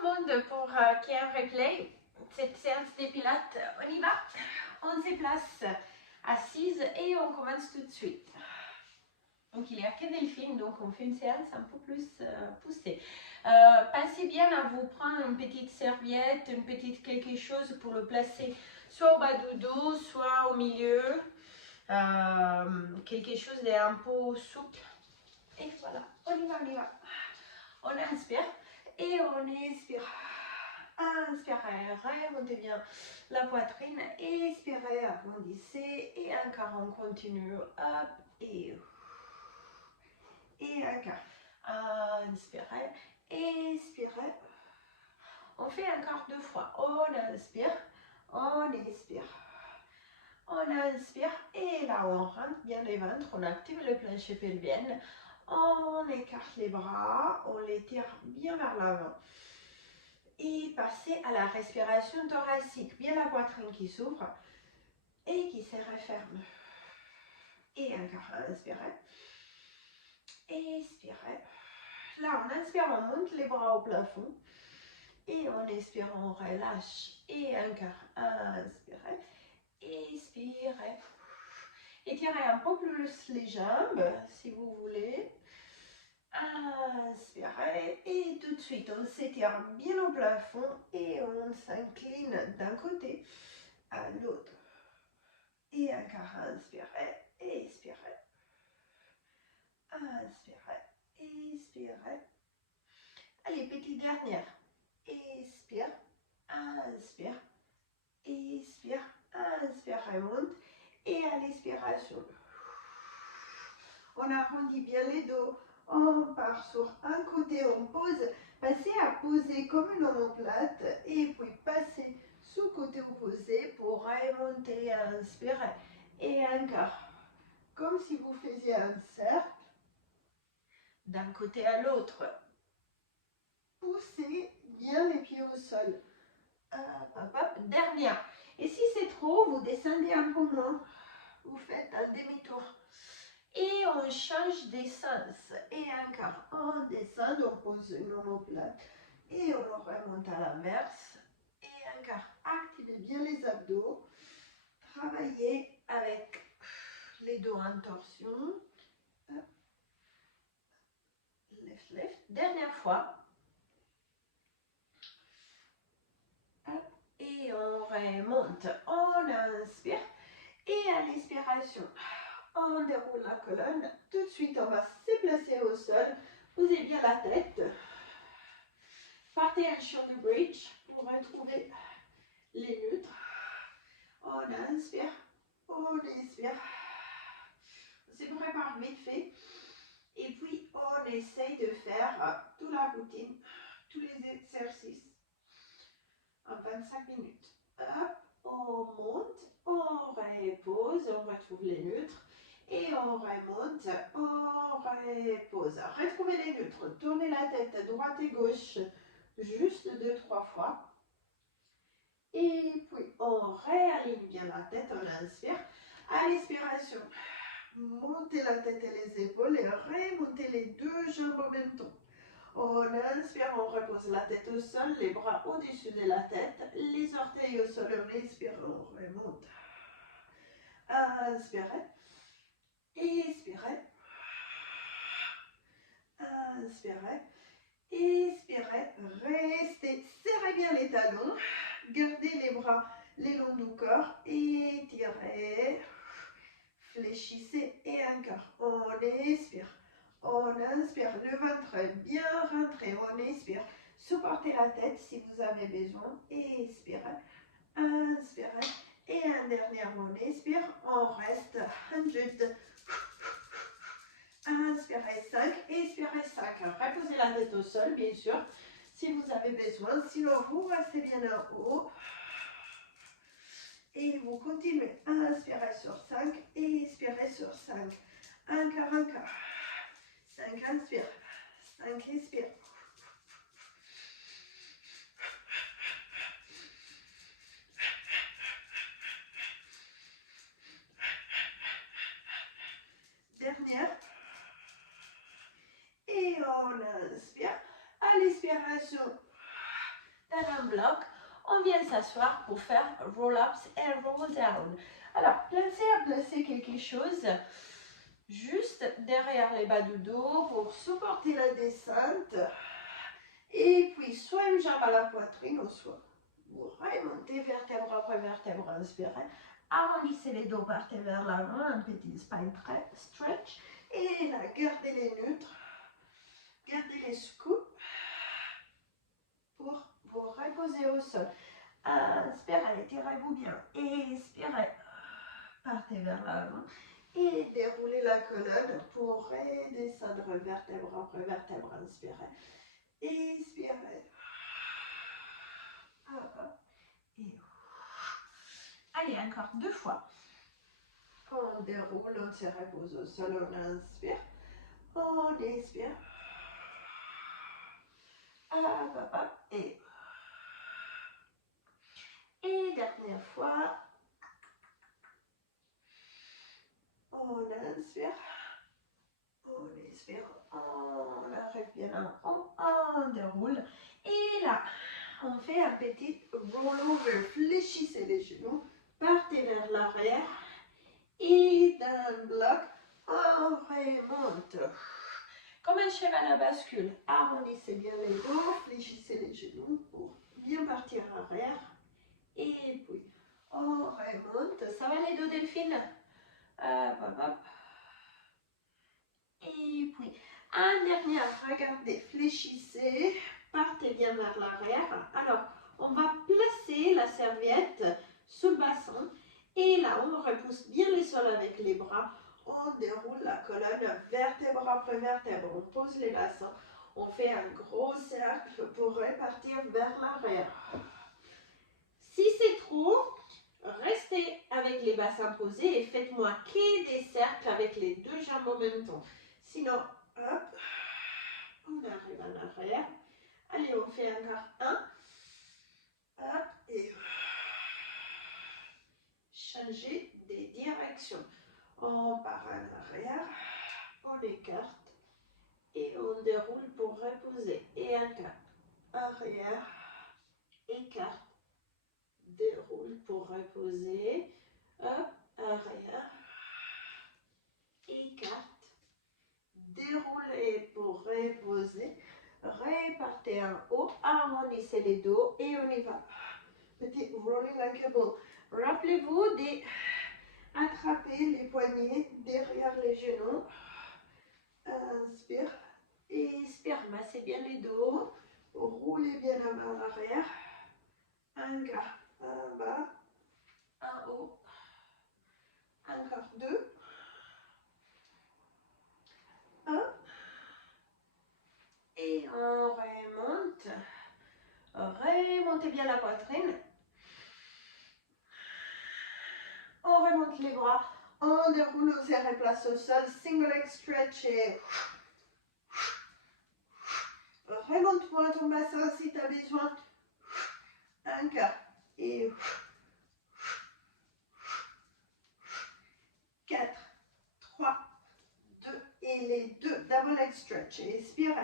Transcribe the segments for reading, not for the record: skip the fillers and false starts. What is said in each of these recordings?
le monde pour qui est en replay. Cette séance des pilates, on y va. On se place assise et on commence tout de suite. Donc il n'y a que Delphine, donc on fait une séance un peu plus poussée. Pensez bien à vous prendre une petite serviette, une petite quelque chose pour le placer soit au bas du dos, soit au milieu. Quelque chose d'un peu souple. Et voilà, on y va, on y va. On inspire et on expire. Inspirez, remontez bien la poitrine. Expirez, arrondissez. Et encore, on continue. Hop, et encore. Inspirez, expirez. On fait encore 2 fois. On inspire, on expire. On inspire et là on rentre bien les ventres, on active le plancher pelvien. On écarte les bras, on les tire bien vers l'avant. Et passer à la respiration thoracique. Bien la poitrine qui s'ouvre et qui se referme. Et encore, inspirez. Expirez. Là, on inspire, on monte les bras au plafond. Et on expire, on relâche. Et encore, inspirez. Expirez. Étirez un peu plus les jambes, si vous voulez. Inspirez et tout de suite on s'étire bien au plafond et on s'incline d'un côté à l'autre. Et encore, inspirez, expirez. Inspirez, expirez. Allez, petite dernière. Expire, inspire, expire, inspire, remonte. Et à l'expiration, on arrondit bien les dos. On part sur un côté, on pose, passez à poser comme une omoplate et puis passez sous côté opposé pour remonter, inspirer. Et encore, comme si vous faisiez un cercle d'un côté à l'autre. Poussez bien les pieds au sol. Hop, hop, hop. Dernière. Et si c'est trop, vous descendez un peu moins. Vous faites un demi-tour. Et on change d'essence. Et encore, on descend, on pose une omoplate. Et on remonte à l'inverse. Et encore, activez bien les abdos. Travaillez avec les dos en torsion. Left, left. Dernière fois. Et on remonte. On inspire. Et à l'expiration, on déroule la colonne. Tout de suite, on va se placer au sol. Posez bien la tête. Partez un shoulder bridge pour retrouver les neutres. On inspire, on expire. On se prépare vite fait. Et puis, on essaye de faire toute la routine, tous les exercices en 25 minutes. Hop, on monte, on repose, on retrouve les neutres. Et on remonte, on repose. Retrouvez les neutres. Tournez la tête droite et gauche juste 2-3 fois. Et puis on réaligne bien la tête, on inspire. À l'expiration, montez la tête et les épaules et remontez les 2 jambes en même temps. On inspire, on repose la tête au sol, les bras au-dessus de la tête, les orteils au sol, on expire, on remonte. Inspirez. Expirez. Inspirez. Expirez. Restez. Serrez bien les talons. Gardez les bras le long du corps. Étirez. Fléchissez. Et encore. On expire. On inspire. Le ventre bien rentré. On expire. Supportez la tête si vous avez besoin. Expirez. Inspirez. Et un dernier, on expire, on reste 100. Inspirez 5, expirez 5. Reposez la tête au sol, bien sûr, si vous avez besoin. Sinon, vous restez bien en haut. Et vous continuez. Inspirez sur 5, expirez sur 5. Encore. 5, inspire. 5, expire. Dernière. Et on inspire. À l'expiration, dans un bloc, on vient s'asseoir pour faire roll-ups et roll-down. Alors, pensez à placer quelque chose juste derrière les bas du dos pour supporter la descente. Et puis, soit une jambe à la poitrine, ou soit vous remontez vertèbre après vertèbre, inspirez. Arrondissez les dos, partez vers l'avant, un petit spine stretch. Et là, gardez les neutres, gardez les scoops pour vous reposer au sol. Inspirez, tirez-vous bien. Expirez, partez vers l'avant. Et déroulez la colonne pour redescendre vertèbre après vertèbre. Inspirez. Expirez. Et allez, encore 2 fois. On déroule, on se repose au sol, on inspire. On expire. Et dernière fois. On inspire. On expire. On arrive bien en haut. On déroule. Et là, on fait un petit rollover. Fléchissez les genoux. Partez vers l'arrière. Et d'un bloc, on remonte. Comme un cheval à bascule. Arrondissez bien les dos. Fléchissez les genoux pour bien partir arrière. Et puis, on remonte. Ça va les deux delphines? Et puis, un dernier, regardez, fléchissez, partez bien vers l'arrière. Alors, on va placer la serviette sous le bassin et là, on repousse bien les sols avec les bras. On déroule la colonne vertèbre après vertèbre. On pose les bassins. On fait un gros cercle pour repartir vers l'arrière. Si c'est trop, restez avec les bassins posés et faites-moi que des cercles avec les deux jambes en même temps. Sinon, hop, on arrive en arrière. Allez, on fait encore un. Hop, et changer des directions. On part en arrière, on écarte et on déroule pour reposer. Et encore, arrière, écarte, déroule pour reposer. Hop, arrière, écarte, déroulez pour reposer. Repartez en haut, arrondissez les dos et on y va. Petit rolling like a ball. Rappelez-vous d'attraper les poignets derrière les genoux. Inspire, expire, massez bien les dos. Roulez bien la main en arrière. Un gars, un bas, un haut. Encore 2. 1. Et on remonte. Remontez bien la poitrine. On remonte les bras. On déroule, on se replace au sol. Single leg stretch et remonte-moi ton bassin si tu as besoin. Encore. Et 4, 3, 2. Et les 2. Double leg stretch. Expire.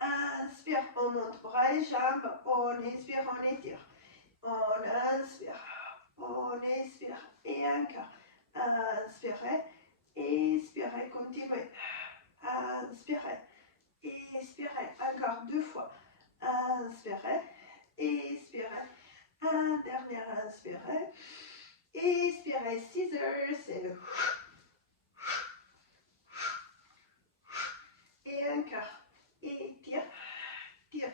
Inspire, on monte bras et jambes. On expire, on étire. On inspire. On expire. Et encore. Inspirez. Expirez. Continuez. Inspirez. Expirez. Encore 2 fois. Inspirez. Expirez. Un dernier inspirez. Expirez. Scissors. Et encore. Et tire. Tire.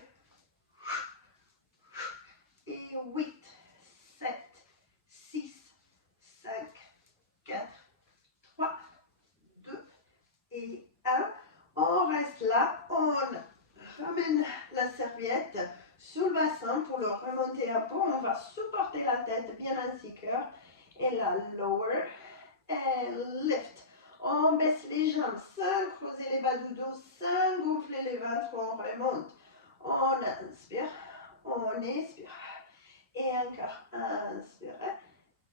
Et 8, 7, 6, 5, 4, 3, 2 et 1. On reste là. On ramène la serviette sous le bassin pour le remonter à peau. On va supporter la tête bien ainsi cœur. Et la lower et lift. On baisse les jambes, sans creuser les bas du dos, sans gonfler les ventres. On remonte. On inspire. On expire. Et encore, inspirez,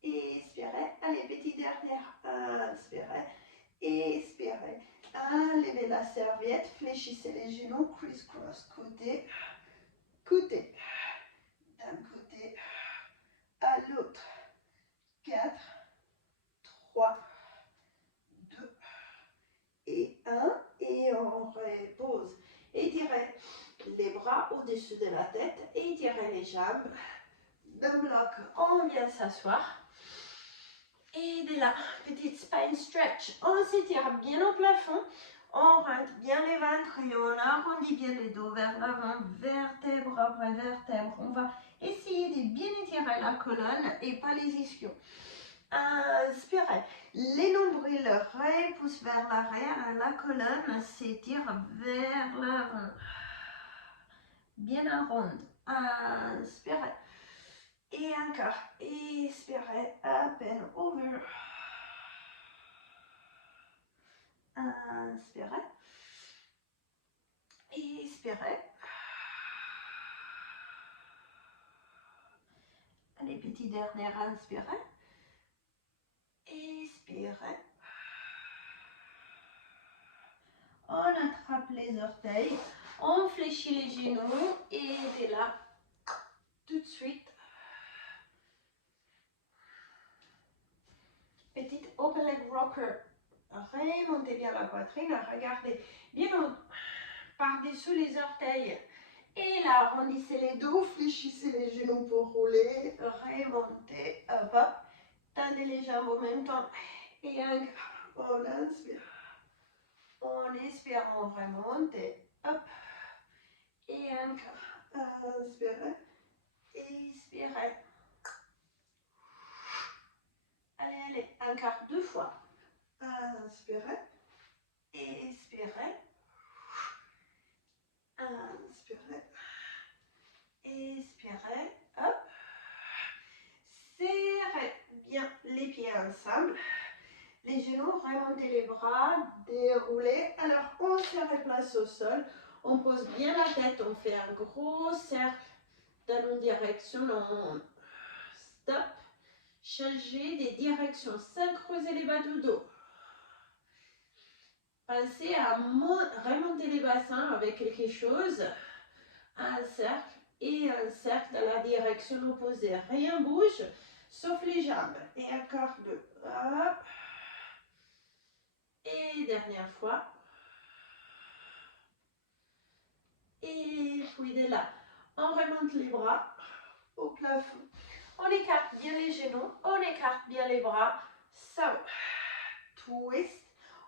expirez. Allez, petit dernière, inspirez, expirez. Levez la serviette, fléchissez les genoux, criss-cross, côté, côté. au-dessus de la tête, étirez les jambes. D'un bloc, on vient s'asseoir. Et de là, petite spine stretch. On s'étire bien au plafond. On rentre bien les ventres et on arrondit bien les dos vers l'avant, vertèbre après vertèbre. On va essayer de bien étirer la colonne et pas les ischions. Inspirez. Les nombrils repoussent vers l'arrière et la colonne s'étire vers l'avant. Bien en ronde. Inspirez. Et encore. Expirez. Up and over. Inspirez. Expirez. Allez, petit dernier, inspirez. Expirez. On attrape les orteils. On fléchit les genoux. Et de là, tout de suite. Petite open leg rocker. Remontez bien la poitrine. Regardez bien haut. Par-dessus les orteils. Et là, arrondissez les dos, fléchissez les genoux pour rouler, remontez, hop, hop, tendez les jambes en même temps. Et on inspire, on expire, on remonte, hop, et encore, inspirez, expirez. Allez, allez, encore 2 fois. Inspirez, expirez, inspirez. Expirez, hop. Serrez bien les pieds ensemble. Les genoux, remontez les bras, déroulez. Alors, on se replace au sol. On pose bien la tête. On fait un gros cercle dans une direction. On stop. Changez des directions sans creuser les bas du dos. Pensez à remonter les bassins avec quelque chose. Un cercle. Et un cercle dans la direction opposée. Rien bouge, sauf les jambes. Et encore 2. Hop. Et dernière fois. Et puis de là, on remonte les bras au plafond. On écarte bien les genoux, on écarte bien les bras. Ça, twist.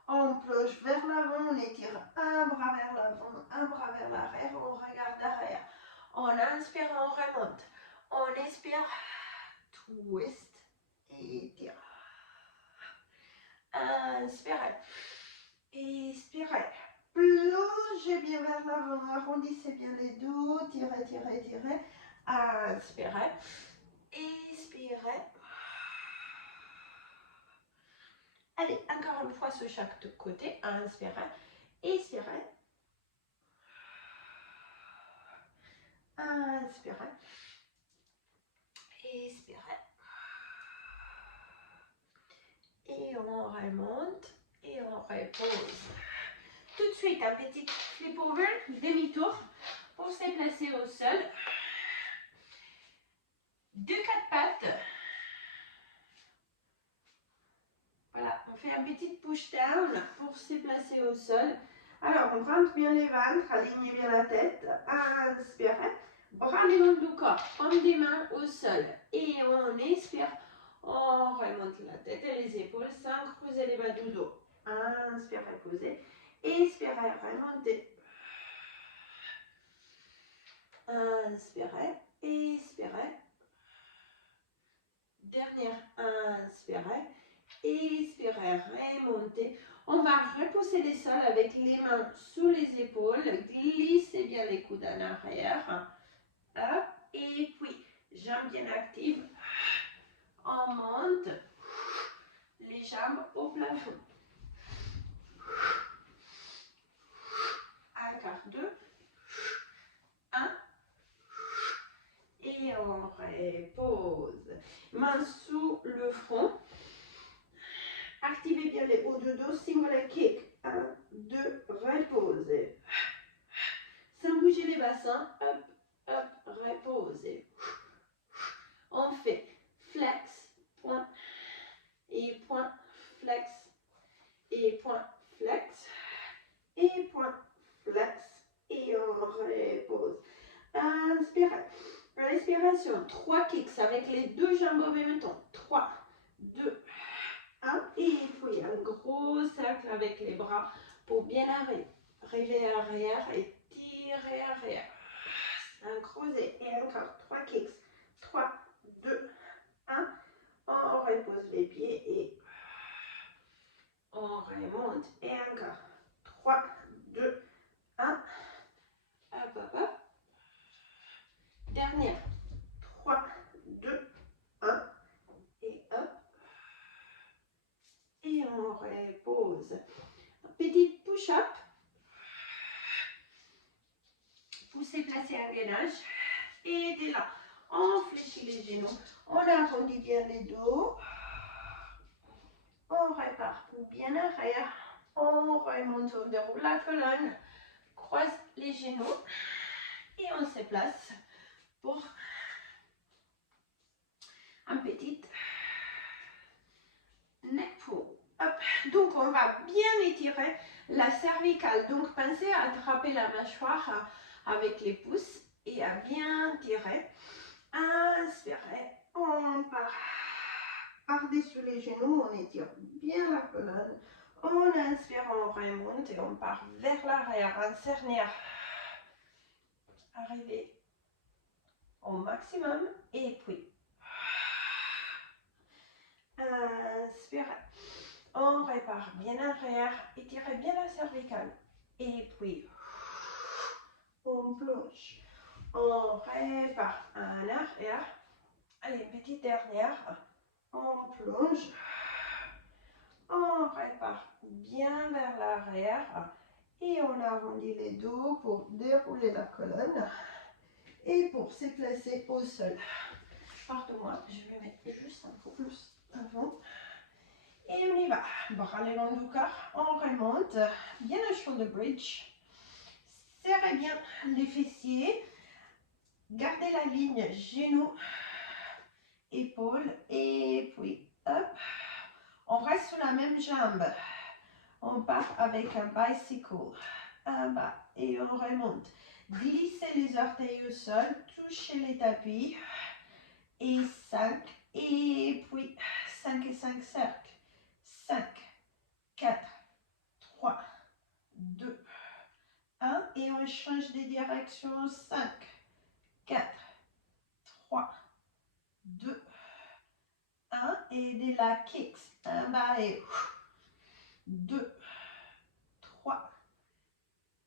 On plonge vers l'avant, on étire un bras vers l'avant, un bras vers l'arrière, on regarde derrière. On inspire, on remonte. On expire, twist, et étire. Inspirez, expirez. Plongez bien vers l'avant, arrondissez bien les dos, tirez, tirez, tirez. Inspirez, expirez. Allez, encore une fois sur chaque côté. Inspirez, expirez. Inspirez. Expirez. Et on remonte et on repose. Tout de suite, un petit flip over, demi-tour pour se placer au sol. 2 4 pattes. Voilà, on fait un petit push down pour se placer au sol. Alors, on rentre bien les ventres, alignez bien la tête. Inspirez. Bras les longs du corps, paume des mains au sol. Et on expire. On remonte la tête et les épaules sans creuser les bas du dos. Inspirez, posez. Expirez, remontez. Inspirez, expirez. Dernière, inspirez. Expirez, remontez. On va repousser les sols avec les mains sous les épaules. Glissez bien les coudes en arrière. Hop. Et puis, jambes bien actives. On monte les jambes au plafond. Encore 2. 1. Et on repose. Main sous le front. Activez bien les hauts de dos, single kick. 1, 2, reposez. Sans bouger les bassins. Hop, hop, reposez. On fait flex, point, et point, flex, et point, flex, et point, flex, et on repose. inspirez. À l'expiration, 3 kicks avec les 2 jambes en même temps. 3, 2, 1. Et puis un gros cercle avec les bras pour bien arriver arrière et tirer arrière. Un creuset et encore 3 kicks. 3, 2, 1. On repose les pieds et on remonte. Et encore 3, 2, 1. Hop, hop, hop. Dernière. 3, 2, 1. Et hop. Et on repose. Petite push-up. Poussez, placez un gainage. Et dès là, on fléchit les genoux. On arrondit bien les dos. On repart bien arrière. On remonte, on déroule la colonne. Croise les genoux. Et on se place pour un petit neck pull. Hop. Donc on va bien étirer la cervicale. Donc pensez à attraper la mâchoire avec les pouces et à bien tirer. Inspirez, on part par-dessus les genoux, on étire bien la colonne. On inspire, on remonte et on part vers l'arrière en cernière. Arrivez au maximum et puis inspirez. On repart bien arrière, étirez bien la cervicale. Et puis, on plonge. On repart en arrière. Allez, petite dernière. On plonge. On repart bien vers l'arrière. Et on arrondit les dos pour dérouler la colonne. Et pour se placer au sol. Pardon-moi, je vais mettre juste un peu plus avant. Et on y va. Bras le long du corps. On remonte. Bien le shoulder bridge. Serrez bien les fessiers. Gardez la ligne genoux, épaules. Et puis, hop. On reste sur la même jambe. On part avec un bicycle. Un bas. Et on remonte. Glissez les orteils au sol. Touchez les tapis. Et 5. Et puis 5 et 5 cercles. 5, 4, 3, 2, 1. Et on change de direction. 5, 4, 3, 2, 1. Et de la kicks. Un bas et 2, 3,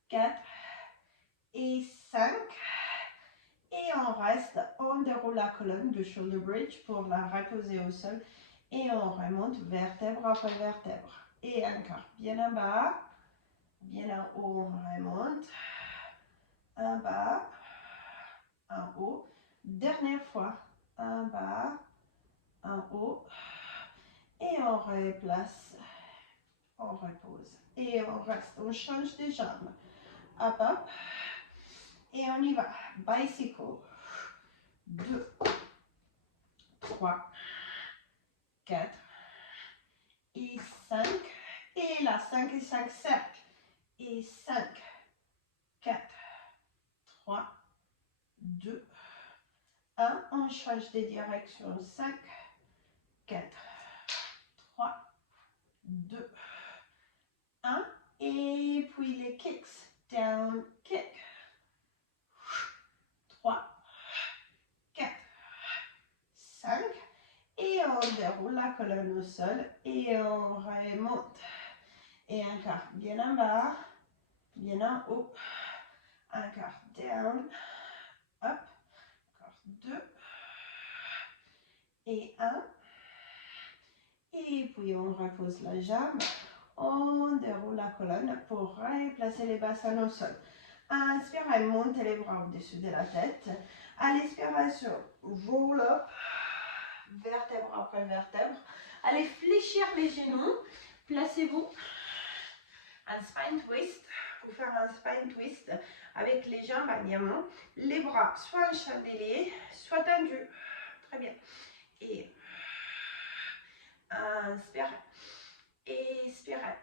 4 et 5. Et on reste, on déroule la colonne de shoulder bridge pour la reposer au sol. Et on remonte vertèbre après vertèbre. Et encore, bien en bas, bien en haut, on remonte. En bas, en haut. Dernière fois, en bas, en haut. Et on replace, on repose. Et on reste, on change de jambe. Hop, hop. Et on y va. Bicycle. 2, 3, 4 et 5. Et là, 5 et 5 cercles. Et 5, 4, 3, 2, 1. On change de direction. 5, 4, 3, 2, 1. Et puis les kicks. Down, kick. 3, 4, 5. Et on déroule la colonne au sol et on remonte. Et encore bien en bas, bien en haut. Encore down, up, encore 2 et 1. Et puis on repose la jambe. On déroule la colonne pour replacer les bassins au sol. Inspirez, montez les bras au-dessus de la tête. À l'expiration, roll up. Vertèbre après vertèbre. Allez fléchir les genoux. Placez-vous un spine twist. Pour faire un spine twist avec les jambes à diamant. Les bras soit en chandelier, soit tendus. Très bien. Et inspirez. Expirez.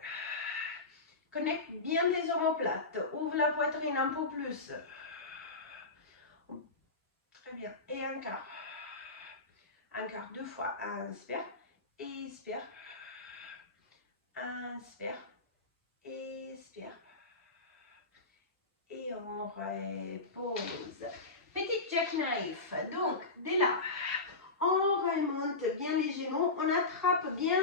Connecte bien les omoplates. Ouvre la poitrine un peu plus. bien. Et encore. Encore 2 fois. Inspire, expire. Inspire, expire. Et on repose. Petite jackknife. Donc, dès là, on remonte bien légèrement. On attrape bien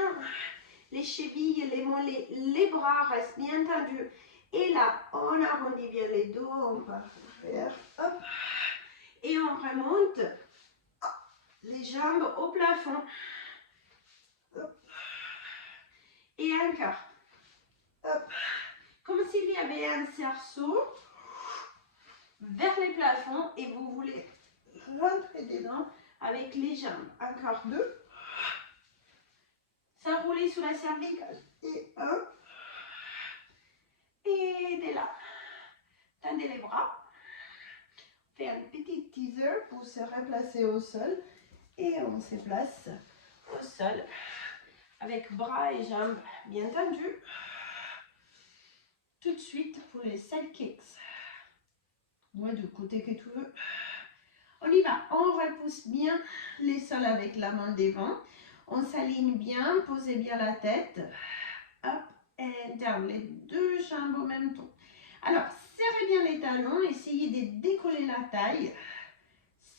les chevilles, les mollets, les bras restent bien tendus. Et là, on arrondit bien les dos. On va faire, hop. Et on remonte les jambes au plafond. Hop. Et encore. Hop. Comme s'il y avait un cerceau vers les plafonds et vous voulez rentrer dedans avec les jambes. Encore 2. S'enrouler sur la cervicale. Et 1. Et de là. Tendez les bras. Fait un petit teaser pour se replacer au sol. Et on se place au sol avec bras et jambes bien tendus. Tout de suite pour les side kicks. Ouais, du côté que tu veux. On y va. On repousse bien les sols avec la main devant. On s'aligne bien, posez bien la tête. Up and down. Les 2 jambes au même temps. Alors, serrez bien les talons. Essayez de décoller la taille.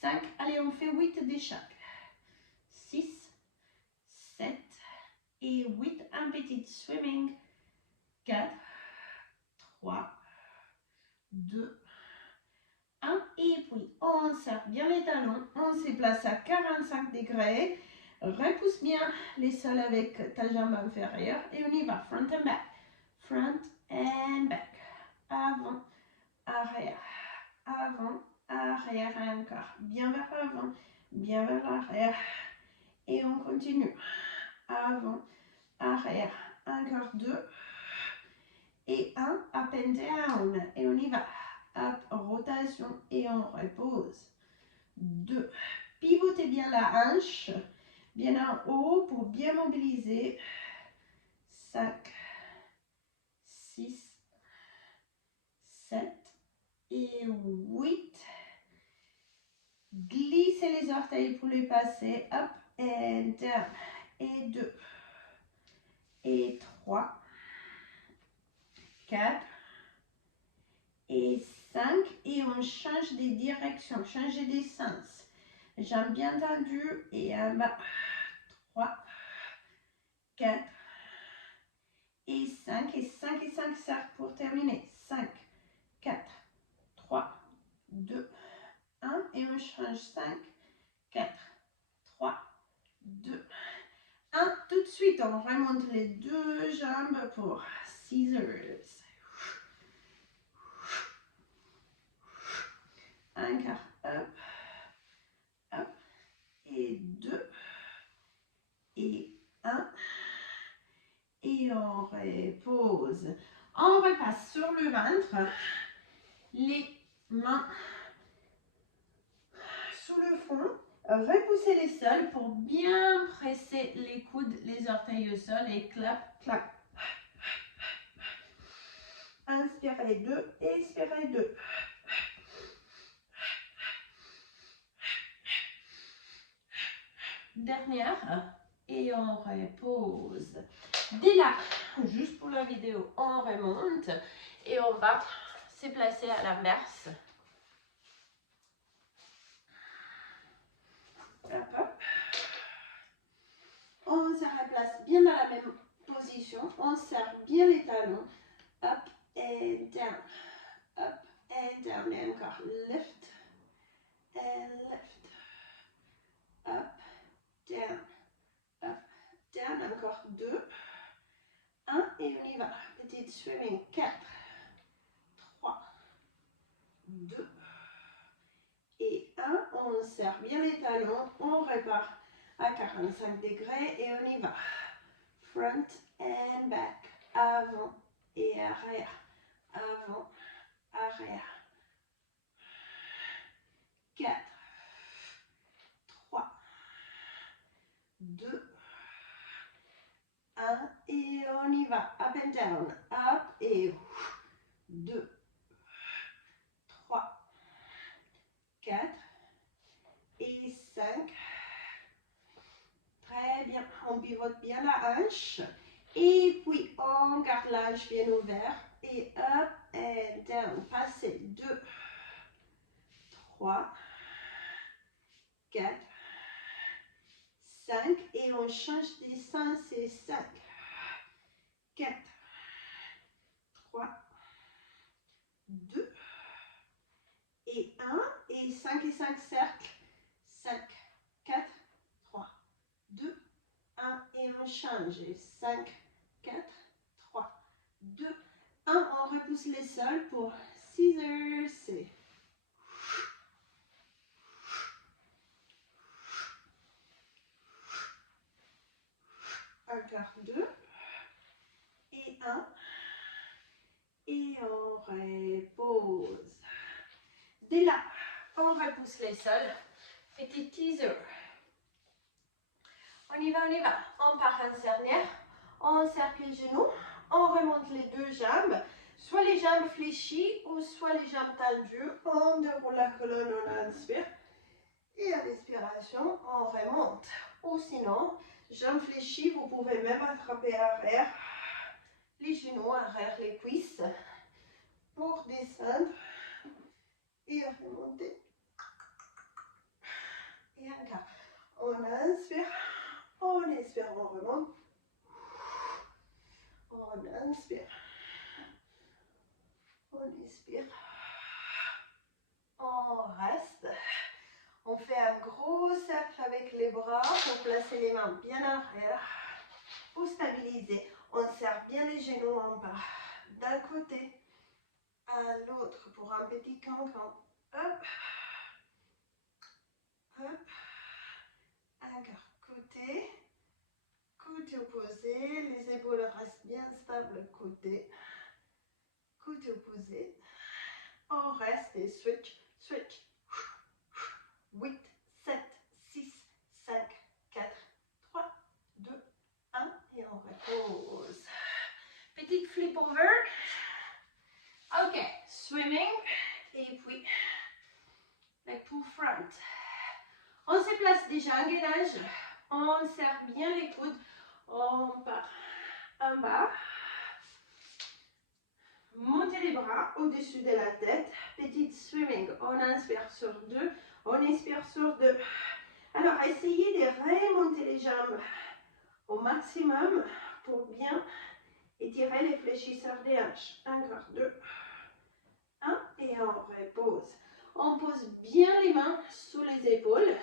5. Allez, on fait 8 de chaque. 6, 7 et 8. Un petit swimming. 4, 3, 2, 1. Et puis, on serre bien les talons. On se place à 45 degrés. Repousse bien les sols avec ta jambe inférieure. Et on y va. Front and back. Front and back. Avant, arrière. Avant, arrière encore. Bien vers l'avant. Bien vers l'arrière. Et on continue. Avant, arrière. Encore 2. Et 1. Up and down. Et on y va. Up, rotation. Et on repose. 2. Pivotez bien la hanche. Bien en haut pour bien mobiliser. 5, 6, 7 et 8. Glissez les orteils pour les passer. Up and down. Et 2. Et 3. 4. Et 5. Et on change des directions. Changez des sens. Jambes bien tendues. Et en bas. 3. 4. Et 5. Et 5 et 5 cercles pour terminer. 5. 4. 3. 2. 1. Et on change. 5. 4. 3. 2. 1. Tout de suite, on remonte les 2 jambes pour scissors. Encore. Up. Up. Et 2. Et 1. Et on repose. On repasse sur le ventre. Les mains sous le front. Repoussez les sols pour bien presser les coudes, les orteils au sol et clap, clap. Inspirez 2, expirez 2. Dernière. Et on repose. Dès là, juste pour la vidéo, on remonte et on va se placer à l'inverse. Hop, hop. On se replace bien dans la même position. On serre bien les talons. Up and down. Up and down. Et encore. Lift and lift. Up, down. Up, down. Encore 2. 1 et on y va. Petite swimming. 4, 3, 2 et 1. On serre bien les talons. On repart à 45 degrés et on y va. Front and back. Avant et arrière. Avant, arrière. 4, 3, 2, 1 et on y va. Up and down. Up et 2, 3, 4 5. Très bien, on pivote bien la hanche. Et puis, on garde la hanche bien ouverte. Et up and down. Passez 2, 3, 4, 5. Et on change des sens, c'est 5, 4, 3, 2, et 1. Et 5 et 5 cercles. 5, 4, 3, 2, 1. Et on change. 5, 4, 3, 2, 1. On repousse les sols pour scissors. C'est encore 2 et 1. Et on repose. Dès là, on repousse les sols. Petit teaser. On y va, on y va. On part en cernière. On serre les genoux. On remonte les deux jambes. Soit les jambes fléchies ou soit les jambes tendues. On déroule la colonne, on inspire. Et à l'expiration, on remonte. Ou sinon, jambes fléchies, vous pouvez même attraper arrière. Les genoux arrière, les cuisses. Pour descendre. Et remonter. Et encore. On inspire. On expire, on remonte. On inspire. On expire. On reste. On fait un gros cercle avec les bras pour placer les mains bien arrière. Pour stabiliser, on serre bien les genoux en bas. D'un côté à l'autre pour un petit cancan. Hop. Hop. Encore côté. Côté opposé. Les épaules restent bien stables côté. Côté opposé. On reste et switch, switch. 8, 7, 6, 5, 4, 3, 2, 1. Et on repose. Petite flip over. Ok, swimming. Et puis, leg pull front. On se place déjà en gainage. On serre bien les coudes. On part en bas. Montez les bras au-dessus de la tête. Petite swimming. On inspire sur 2. On expire sur 2. Alors, essayez de remonter les jambes au maximum pour bien étirer les fléchisseurs des hanches. Encore 2. 1. Et on repose. On pose bien les mains sous les épaules.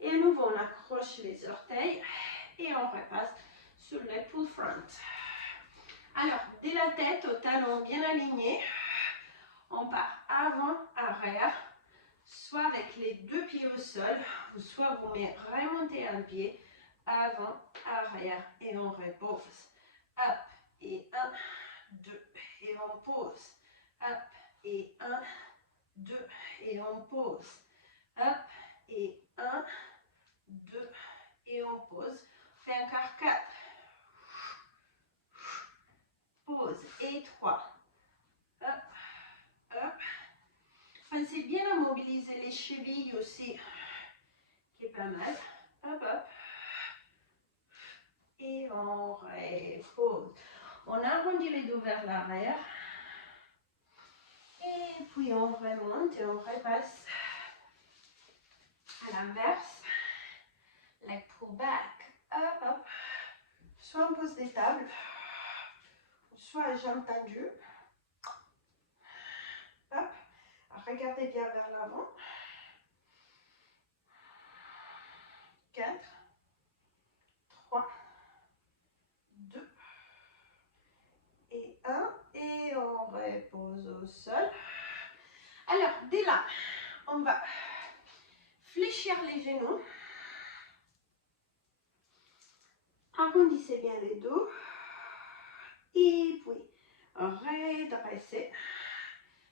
Et à nouveau, on accroche les orteils. Et on repasse sur le pull front. Alors, dès la tête au talon bien aligné, on part avant, arrière, soit avec les deux pieds au sol, ou soit vous remontez un pied, avant, arrière, et on repose. Up, et 1, 2, et on pose. Up, et 1, 2, et on pose. Up, et 1, 2, et on pose. On fait encore 4. Pause. Et 3. Hop, hop. Pensez bien à mobiliser les chevilles aussi, qui est pas mal. Hop, hop. Et on repose. On arrondit les dos vers l'arrière. Et puis on remonte et on repasse à l'inverse. Leg pull back. Hop, hop. Soit on pose des tables, soit à jambes tendues. Hop. Regardez bien vers l'avant. 4, 3, 2 et 1. Et on repose au sol. Alors, dès là, on va fléchir les genoux. Arrondissez bien les dos. Et puis, redressez.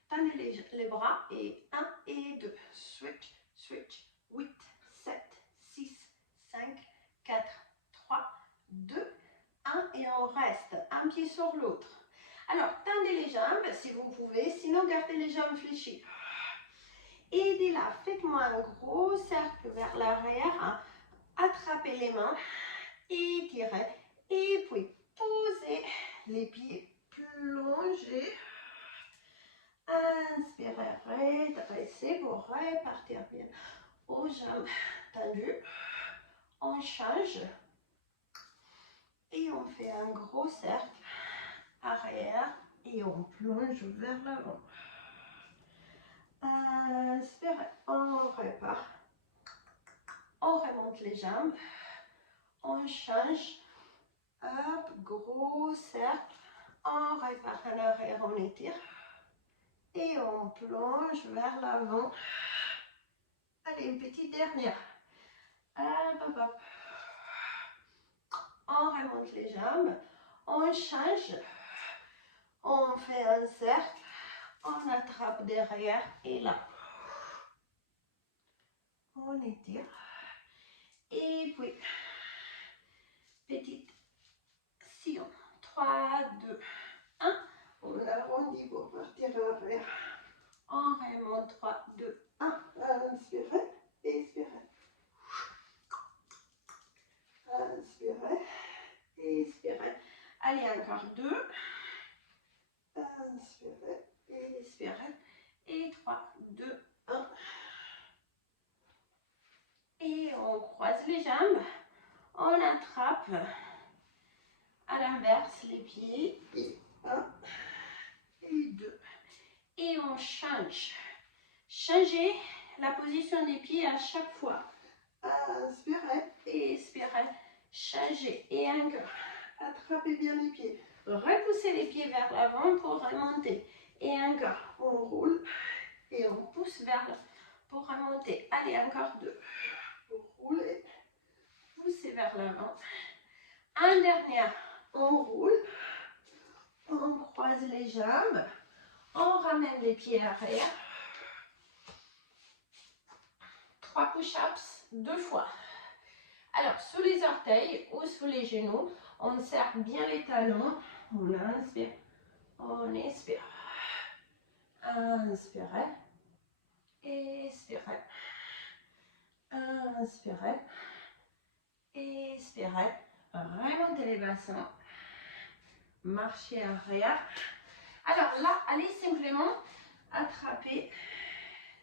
Tendez les bras. Et 1 et 2. Switch, switch. 8, 7, 6, 5, 4, 3, 2, 1. Et on reste un pied sur l'autre. Alors, tendez les jambes si vous pouvez. Sinon, gardez les jambes fléchies. Et dès là, faites-moi un gros cercle vers l'arrière, attrapez les mains, étirez, et puis posez les pieds plongés. Inspirez, redressez pour repartir bien aux jambes tendues. On change et on fait un gros cercle arrière et on plonge vers l'avant. Inspirez, on repart. On remonte les jambes. On change. Hop, gros cercle. On repart en arrière, on étire. Et on plonge vers l'avant. Allez, une petite dernière. Hop, hop, hop. On remonte les jambes. On change. On fait un cercle. On attrape derrière et là. On étire. Et puis, petite sillon. 3, 2, 1. On arrondit pour partir arrière. On remonte. 3, 2, 1. Inspirez, expirez. Inspirez, expirez. Allez, encore 2. Inspirez, expirez. Et 3, 2, 1. Et on croise les jambes. On attrape à l'inverse les pieds. Et 1 et 2. Et on change. Changez la position des pieds à chaque fois. Inspirez, expirez. Changez. Et encore. Attrapez bien les pieds. Repoussez les pieds vers l'avant pour remonter. Et encore. On roule. Et on pousse vers l'avant pour remonter. Allez, encore 2. Vous roulez. Poussez vers l'avant. Un dernier. On roule. On croise les jambes. On ramène les pieds arrière. 3 push-ups 2 fois. Alors, sous les orteils ou sous les genoux, on serre bien les talons. On inspire. On expire. Inspirez. Expirez. Inspirez. Expirez. Remontez les bassins. Marchez arrière. Alors là, allez simplement attraper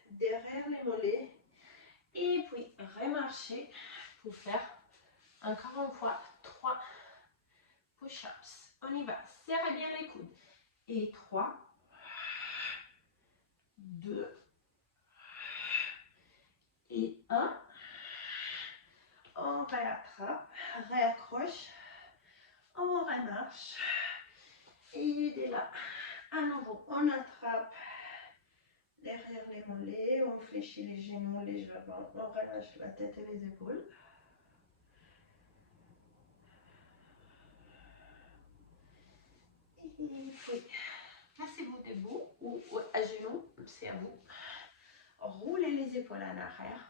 derrière les mollets. Et puis remarcher pour faire encore une fois 3 push-ups. On y va. Serrez bien les coudes. Et 3, 2 et 1. On réattrape, réaccroche. On remarche. Et de là, à nouveau, on attrape derrière les mollets, on fléchit les genoux, les jambes, on relâche la tête et les épaules. Et puis, placez-vous debout ou à genoux, c'est à vous. Roulez les épaules en arrière.